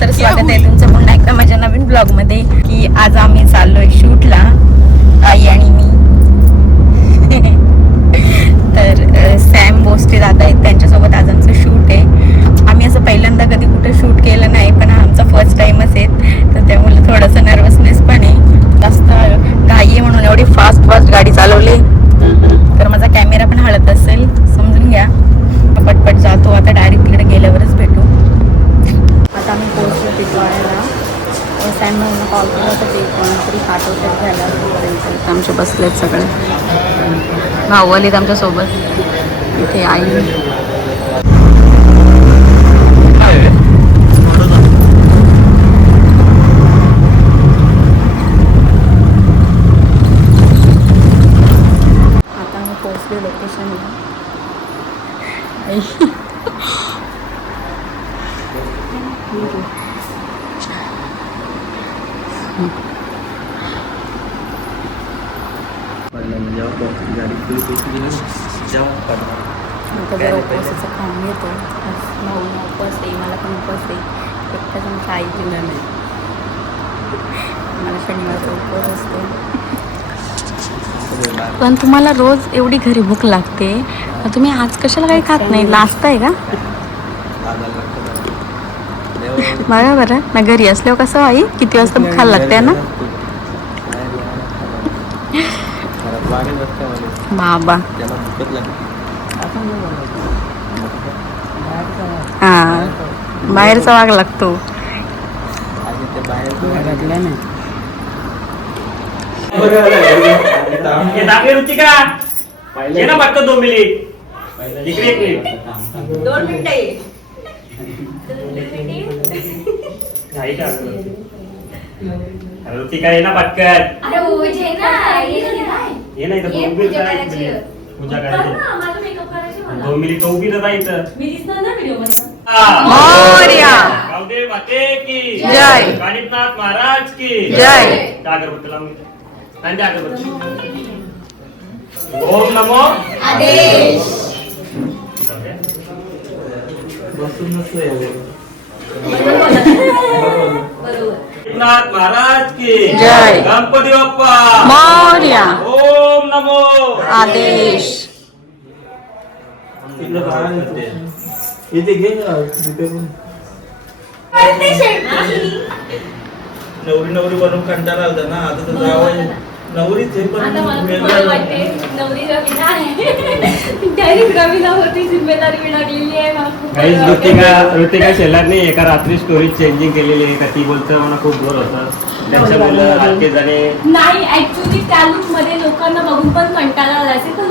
तर स्वागत आहे तुमचं पुन्हा एकदा माझ्या नवीन ब्लॉग मध्ये. की आज आम्ही चाललोय शूटला, आई आणि मी. तर सॅम बोस्टे दादा आहेत, त्यांच्यासोबत आज आमचं शूट आहे. आम्ही असं पहिल्यांदा कधी कुठे शूट केलं नाही, पण हा आमचा फर्स्ट टाइमच आहे. तर त्यामुळे थोडंसं नर्वसनेस पण आहे. जास्त घाई आहे म्हणून एवढी फास्ट गाडी चालवली, तर माझा कॅमेरा पण हलत असेल, समजून घ्या. पटपट जातो आता, डायरेक्ट तिकडे गेल्यावरच भेटू. आता आम्ही पोहोचलो टिटवाळ्याला. सॅमनं कॉल केला होता, ते कोणतरी पाठवतात घ्यायला. तोपर्यंत आमचे बसलेत सगळे भाऊ आलेत आमच्यासोबत. इथे आई आता आम्ही पोहोचलो लोकेशनला. आता जर उपवासाचं खाऊन घेतो. भाऊला उपवास आहे, मला पण उपवास आहे. एकटाच आमच्या आई दिलं नाही, मला शनिवारचा उपवास असतो. पण तुम्हाला रोज एवढी घरी भूक लागते, तुम्ही आज कशाला काही खात नाही? लाजताय का? बघा बरं ना, घरी असल्यावर कसं आई किती वाजता भूक खायला लागते ना बाबा. हा, बाहेरचा वाग लागतो. ऋतिका ये ना पटकन. अरे वो जे ना ये नाही तर पूजा करायची. मला 2 मिनिट उभी राहा इथं. मी दिसणार ना व्हिडिओ मध्ये. मोरया. गावदे माते की जय. गणितनाथ महाराज की जय. अगरबत्ती लावून आणि अगरबत्ती. ओम नमो आदेश. गणितनाथ महाराज की जय. गणपती बाप्पा मोरया. ओम नमो आदेश. इथे घे नवरी बनून कंटाळा होता ना. आता तर जावं नवरीच आहे, पण आता मला वेगळं तुम्हाला वाटते नवरी रवीना आहे. डायरेक्ट रवीना होती, जिम्मेदारी लागलेली आहे. मला खूप गाईज बरं वाटतंय. ऋतिका शेलारने एका रात्री स्टोरी चेंजिंग केलेली आहे. का ती बोलतं मला खूप बोर होतं, त्यांच्या मुलं हलके झाले. नाही, ऍक्च्युली त्या लुक मध्ये लोकांना बघून पण कंटाळा आला असेल, तर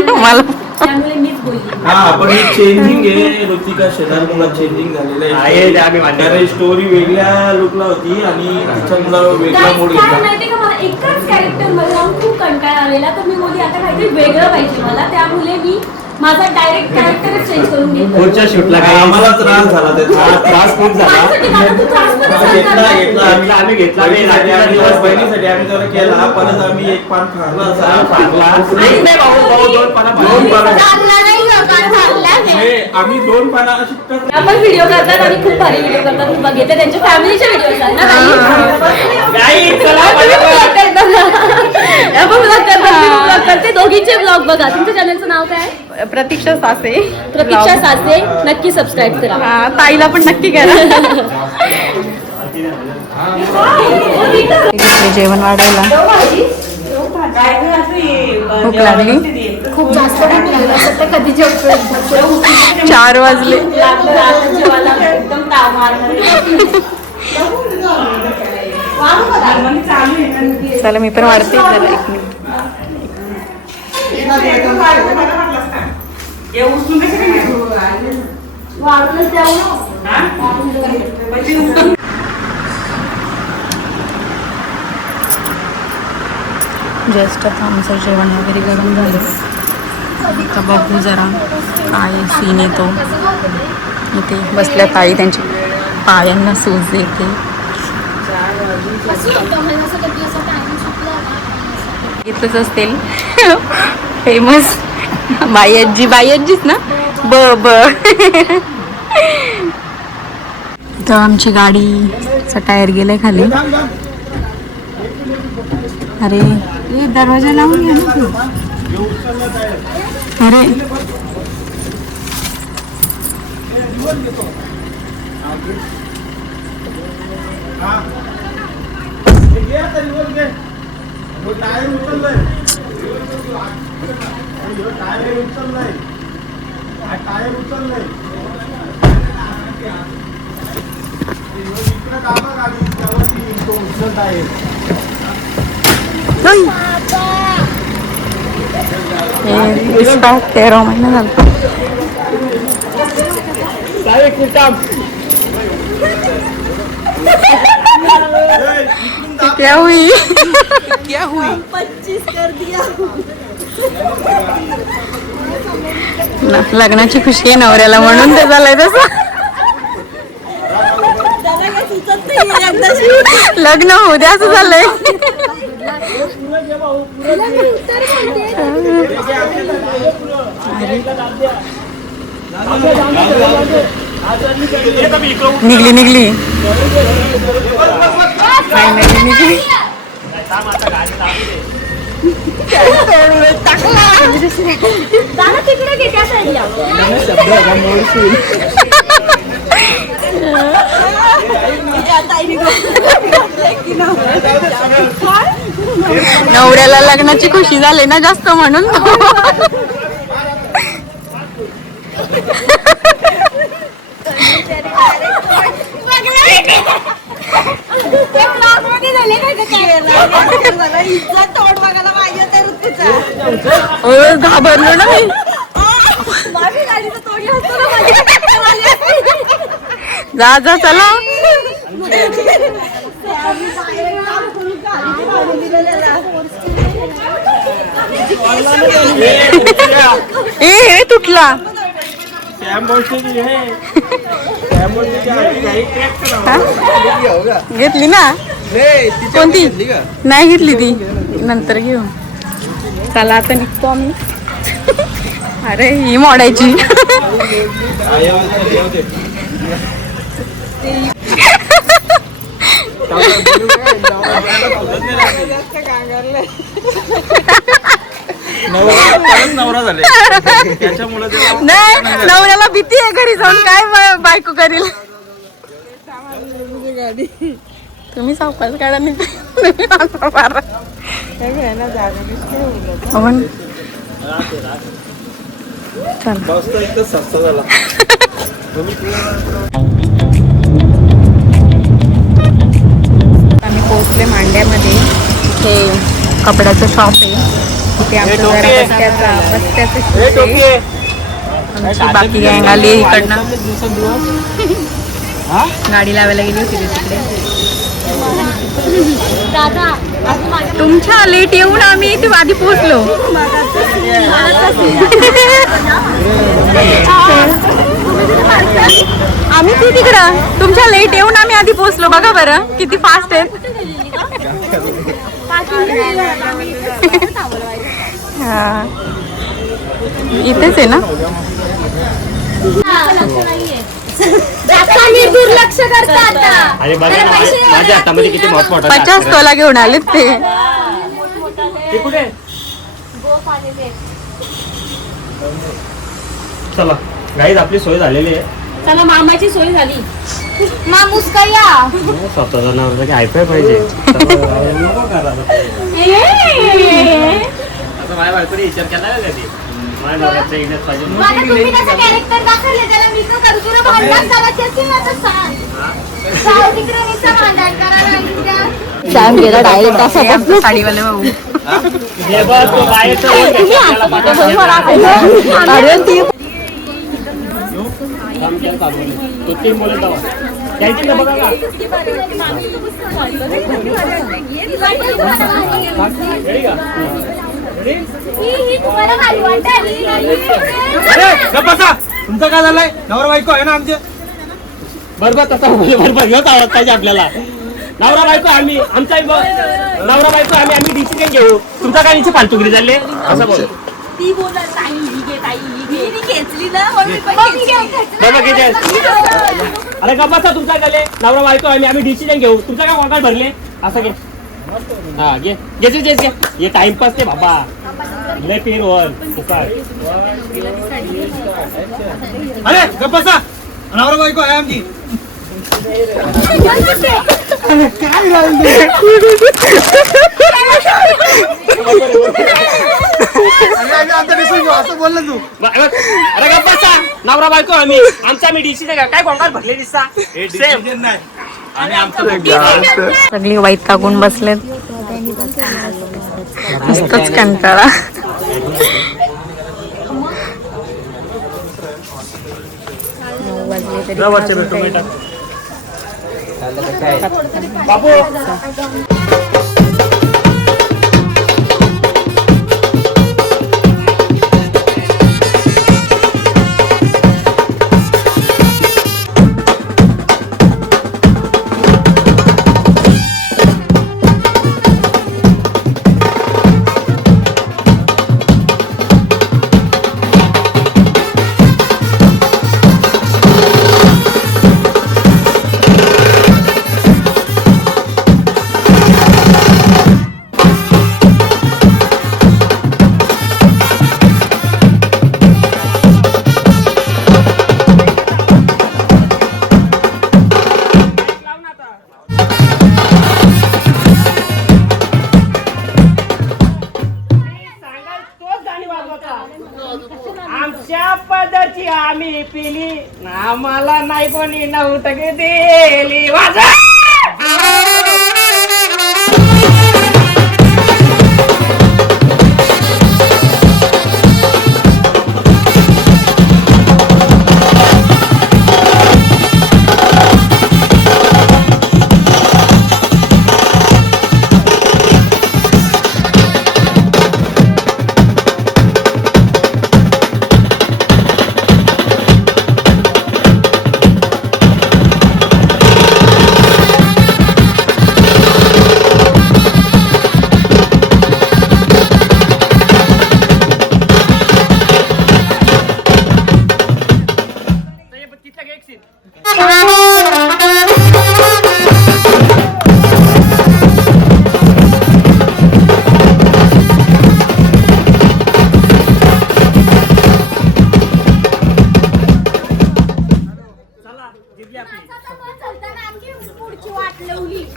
look मला त्यामुळे मीच बोलली. हा, पण एक चेंजिंग आहे. ऋतिका शेलार मुला चेंजिंग झालेलं आहे, ते आम्ही मान्य कारण स्टोरी वेगळ्या लुकला होती आणि तिच्या मुलाला वेगळा Guys, मोड काय घेतला. माहितीये का, मला एकाच कॅरेक्टर मध्ये राहून खूप कंटाळा आलेला, तर मी बोलली आता काहीतरी वेगळं पाहिजे मला. त्यामुळे मी माझा डायरेक्ट कॅरेक्टरच चेंज करून घेतला. पुढच्या शूटला काय आम्हाला त्रास झाला त्याचा. त्रास खूप झाला. माझ्यासाठी मला तू त्रास पण सहन घेतला करणार. घेतला आम्ही घेतला. बहिणीसाठी आम्ही त्याला केला. परत आम्ही एक पान खाल्ला आम्ही 2 पाना अशी आपण व्हिडिओ करतात आणि खूप भारी व्हिडिओ करतात. मी बघितले त्यांच्या फॅमिलीचे व्हिडिओ असतात ना. करते दोघींचे ब्लॉग बघा. तुमच्या चॅनलचं नाव काय आहे? प्रतीक्षा सासे. प्रतीक्षा सासे. नक्की सबस्क्राईब करा. हा, ताईला पण नक्की करा. जेवण वाढायला भूक लागली. खूप जास्त भूक लागली. सध्या कधी जेवतो? 4 वाजले. एकदम ताव चला मी पण वाढते जरा 1 मिनिट. जस्ट आता आमचं जेवण वगैरे गरम झालं. आता बघू जरा काय सीन येतो. इथे बसल्या ताई, त्यांची पायांना सूज येते. इथंच असतील फेमस बायज्जीच ना. ब तर आमची गाडीचा टायर गेलाय खाली. अरे ए, दरवाजा लावून घे ना तू. अरे पुष्पा 13 महिना झाला. क्या हुई? क्या हुई? 25 कर दिया. लग्नाची खुशी आहे नवऱ्याला म्हणून ते झालंय तसं. त्याला काही सुचत नाही एकदाची. लग्न होऊ द्या असं झालंय. निघली निघली फायनली निघली. दादा तिकडे घे त्या साईडला. नवऱ्याला लग्नाची खुशी झाली ना जास्त म्हणून. घाबरलो ना मी. माझी गाडीचं तोडी असतो ना माझ्या. जा जा चला. ए तुटला. घेतली ना कोणती? नाही घेतली ती, नंतर घेऊ. चला आता निघतो आम्ही. अरे ही मोडायची. नवरा झाले त्याच्यामुळे नाही, नवऱ्याला भीती आहे घरी जाऊन काय बायको करील. तुम्ही सावकाश काढा नाही. इतकं सस्ता झाला. आम्ही पोहोचले मांड्यामध्ये. हे कपड्याचं शॉप आहे. तिथे आमचं जरा बस्त्याचं शूट आहे. आमची बाकी गँग आली इकडनं. गाडी लावायला गेली होती तिकडे. दादा तुमच्या लेट येऊन आम्ही इथे आधी पोहोचलो. आम्ही ती तिकडं तुमच्या लेट येऊन आम्ही आधी पोहोचलो. बघा बरं किती फास्ट आहे. हा इथेच आहे ना. दुर्लक्ष करतात. अरे बघा ना, माझ्या हातामध्ये किती मोठा 50 तोला घेऊन आलेत ते. कुठे? चला गाईज आपली सोय झालेली आहे. चला मामाची सोय झाली. मामूस कया स्वतःचा नाव की ऐकाय पाहिजे. नको करा असं माझ्या बायकोने विचार केला का कधी? माझ्या नवऱ्याचा इज्जत पाहिजे. तुम्ही कसं कॅरेक्टर दाखवले त्याला मी तो करू तुला भांडण करायची असेल ना तर सांग. सावधिकरणीचा भांडण करायला सॅम गेला डायरेक्ट असा साडीवाले भाऊ. हे बघ, तो बाहेरचा रोल घेतला, त्याला पाठवा. अरे ती तो तीन बोलत जावा. द्यायची का बघा का? Ready का? Ready? ही तुम्हाला भारी वाटते. तुमचं काय झालंय? नवरा बायको आहे ना आमचे. बरोबर तसा बरोबर घेत आहोत पाहिजे आपल्याला. नवरा बायको आम्ही आमचा नवरा बायको आम्ही डिसिजन घेऊ. तुमचा काय इथे फालतुगिरी झाले असं बोल. ती बोलत नाही. बरोबर किती अरे गप्पा तुमचा गले नवरा बायको आम्ही डिसिजन घेऊ तुमचा काय वॉकाल भरले असं घे हा घे घे हे टाइमपास ते बाबा लय पेर वर अरे गप्पा नवरा बायको आहे आमची काय असं बोल ना तू अरे गप्पा नवरा बायको आम्ही आमचा मी डिसिजन काय वॉकाल भरले दिसता सेम नाही आणि आमचं सगळी वैतागून बसलेत नुसतंच कंटाळा बाबू आमच्या पदाची आम्ही पिली आम्हाला नाही कोणी नव्हतं दिली वाजा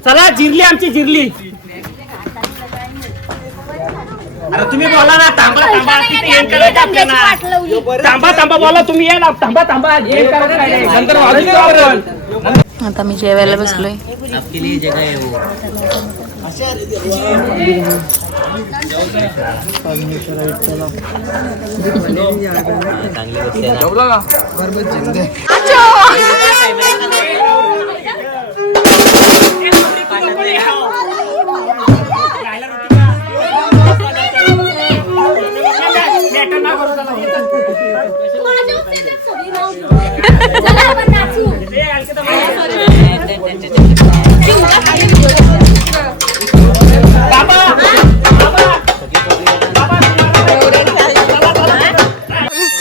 चला जिरली आमची जिरली अरे तुम्ही बोला ना थांबा तिथे एंड करायचं आपल्याला थांबा बोला तुम्ही या ना थांबा एंड करायचं नाही नंतर वाजवतो आपण आता मी जेवायला बसलोय आपके लिए जगह है वो चांगली गोष्ट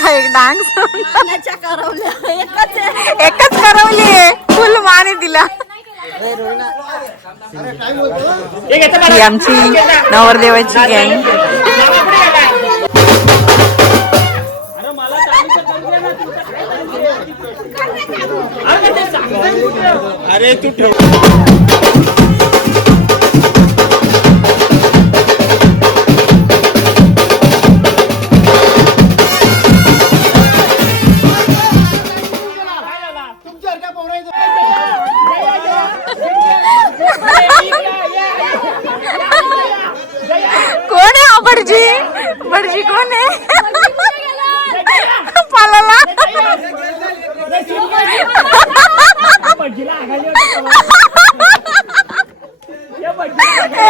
आहे डान्स एकच करवली फुल माने दिला ही आमची नवरदेवाची गँग अरे तू ठेव कोण आहे भटजी कोण आहे पालाला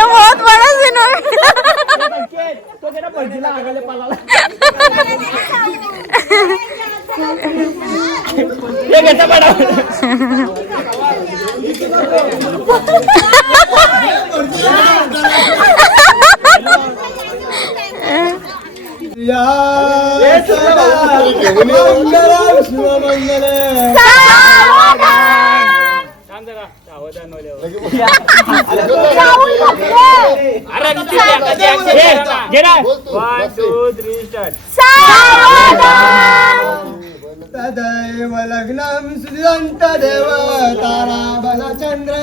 बहुत बड़ा सीन हो थांब जरा, आवाज आणवल्यावर. राहुल भोसले. अरे किती द्या, कधी action करा ना. घे ना. 1, 2, 3 स्टार्ट. तदैव लग्नं सुदिदन्त देव तारा बलचंद्र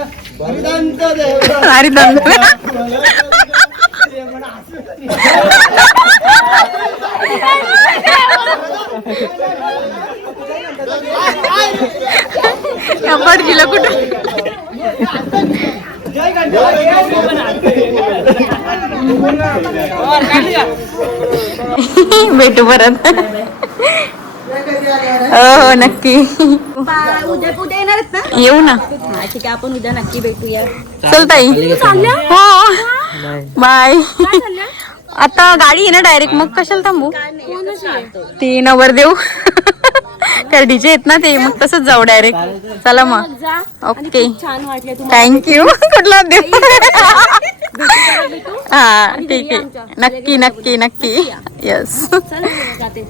हरिदन्त देव जिला कुठं भेटू परत. हो नक्की उद्या येणार आहेत ना? येऊ ना. हा, ठीक आहे, आपण उद्या नक्की भेटूया. चल ताई. हो बाय. आता गाडी आहे ना डायरेक्ट, मग कशाला थांबू. ती नवरदेव त्या डीजे आहेत ना ते, मग तसंच जाऊ डायरेक्ट. चला मग. ओके छान वाटले तुम्हाला. थँक्यू. कुठला देव. हा ठीक आहे. नक्की नक्की नक्की. येस. जाते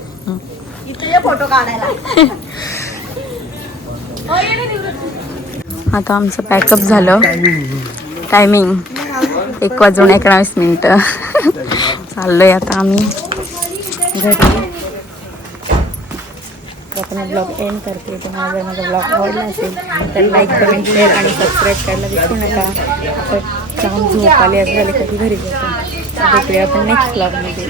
इथे फोटो काढायला. आता आमचं पॅकअप झालं. टायमिंग 1:19 चाललोय आता आम्ही घरी. आपण ब्लॉग एंड करते. तुम्हाला जर माझा ब्लॉग आवडला असेल तर लाईक कमेंट शेअर आणि सबस्क्राईब करायला विसरू नका. आपण जाम झोप आली असलेले कधी घरी जातो. भेटूया आपण नेक्स्ट ब्लॉगमध्ये.